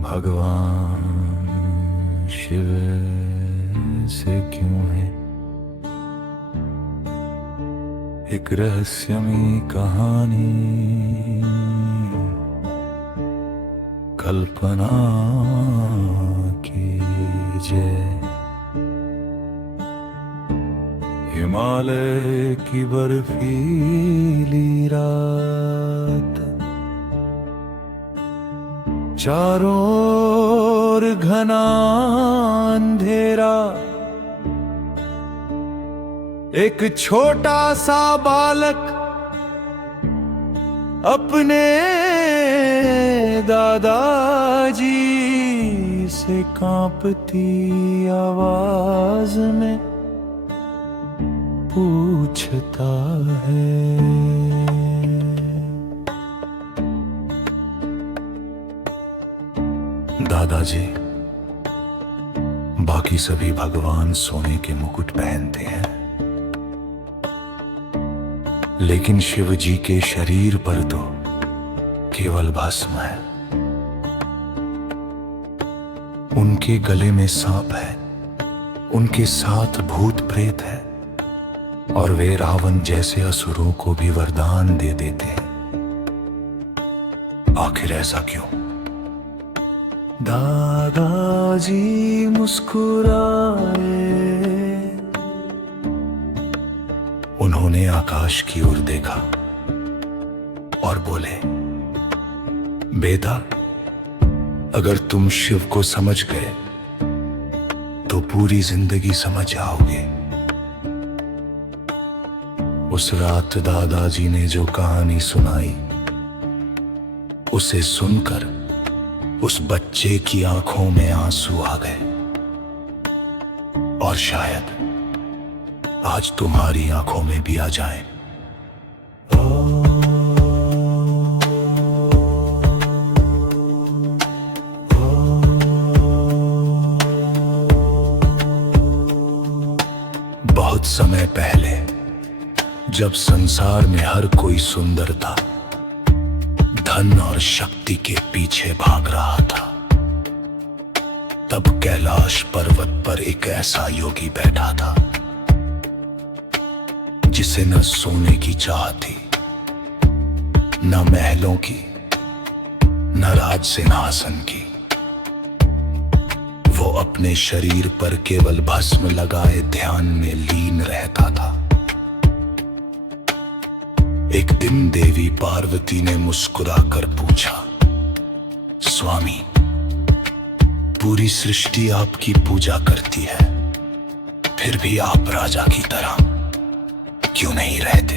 भगवान शिव से क्यों है एक रहस्यमयी कहानी, कल्पना कीजिए। हिमालय की बर्फीली रात, चारों ओर घना अंधेरा, एक छोटा सा बालक अपने दादाजी से कांपती आवाज में पूछता है, दादाजी, बाकी सभी भगवान सोने के मुकुट पहनते हैं, लेकिन शिव जी के शरीर पर तो केवल भस्म है। उनके गले में सांप है, उनके साथ भूत प्रेत है, और वे रावण जैसे असुरों को भी वरदान दे देते हैं। आखिर ऐसा क्यों? दादाजी मुस्कुराए। उन्होंने आकाश की ओर देखा और बोले, बेटा, अगर तुम शिव को समझ गए तो पूरी जिंदगी समझ जाओगे। उस रात दादाजी ने जो कहानी सुनाई, उसे सुनकर उस बच्चे की आंखों में आंसू आ गए, और शायद आज तुम्हारी आंखों में भी आ जाएं। बहुत समय पहले, जब संसार में हर कोई सुंदर था, धन और शक्ति के पीछे भाग रहा था, तब कैलाश पर्वत पर एक ऐसा योगी बैठा था जिसे न सोने की चाह थी, न महलों की, न राज सिंहासन की। वो अपने शरीर पर केवल भस्म लगाए ध्यान में लीन रहता था। एक दिन देवी पार्वती ने मुस्कुराकर पूछा, स्वामी, पूरी सृष्टि आपकी पूजा करती है, फिर भी आप राजा की तरह क्यों नहीं रहते?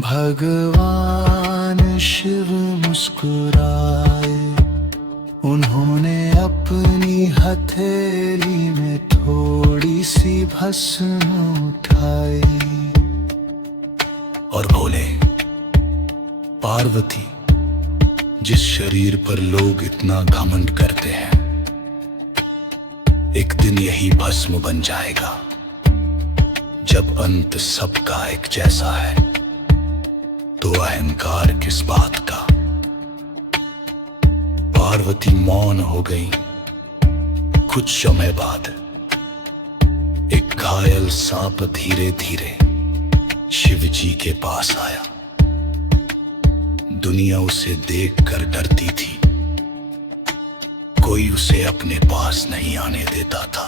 भगवान शिव मुस्कुराए। उन्होंने अपनी हथेली में थोड़ी सी भस्म उठाई और बोले, पार्वती, जिस शरीर पर लोग इतना घमंड करते हैं, एक दिन यही भस्म बन जाएगा। जब अंत सबका एक जैसा है, तो अहंकार किस बात का? पार्वती मौन हो गई। कुछ समय बाद एक घायल सांप धीरे धीरे शिव जी के पास आया। दुनिया उसे देखकर डरती थी, कोई उसे अपने पास नहीं आने देता था,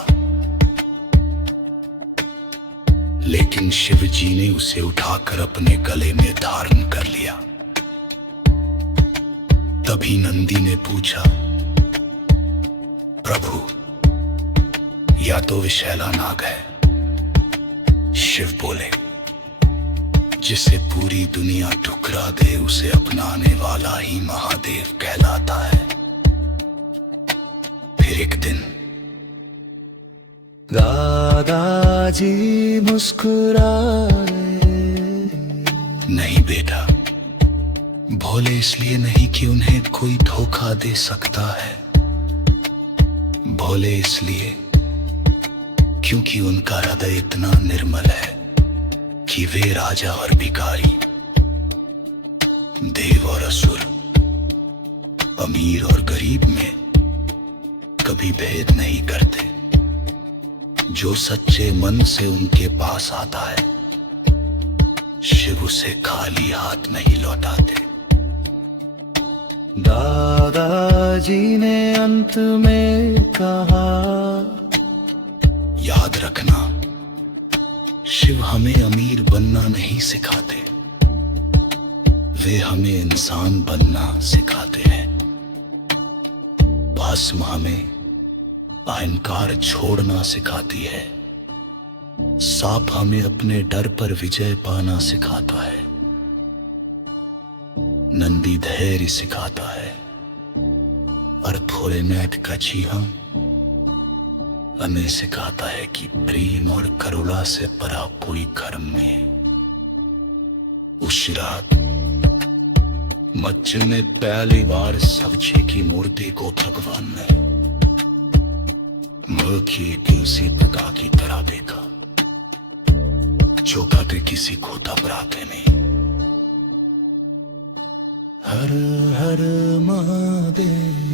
लेकिन शिव जी ने उसे उठाकर अपने गले में धारण कर लिया। तभी नंदी ने पूछा, प्रभु, या तो विषैला नाग है? शिव बोले, जिसे पूरी दुनिया ठुकरा दे, उसे अपनाने वाला ही महादेव कहलाता है। फिर एक दिन दादाजी मुस्कुराए। नहीं बेटा, भोले इसलिए नहीं कि उन्हें कोई धोखा दे सकता है, भोले इसलिए क्योंकि उनका हृदय इतना निर्मल है कि वे राजा और भिखारी, देव और असुर, अमीर और गरीब में कभी भेद नहीं करते। जो सच्चे मन से उनके पास आता है, शिव उसे खाली हाथ नहीं लौटाते। दादाजी ने अंत में कहा, याद रखना, शिव हमें अमीर बनना नहीं सिखाते, वे हमें इंसान बनना सिखाते हैं। भस्म हमें अहंकार छोड़ना सिखाती है, सांप हमें अपने डर पर विजय पाना सिखाता है, नंदी धैर्य सिखाता है, और भोलेनाथ का चीहा हमें सिखाता है कि प्रेम और करुणा से भरा कोई कर्म में। उस रात मस्जिद में पहली बार सब्जी की मूर्ति को भगवान ने मुंह की किसी पिता की तरह देखा, जो कभी किसी को घबराते नहीं। हर हर महादेव।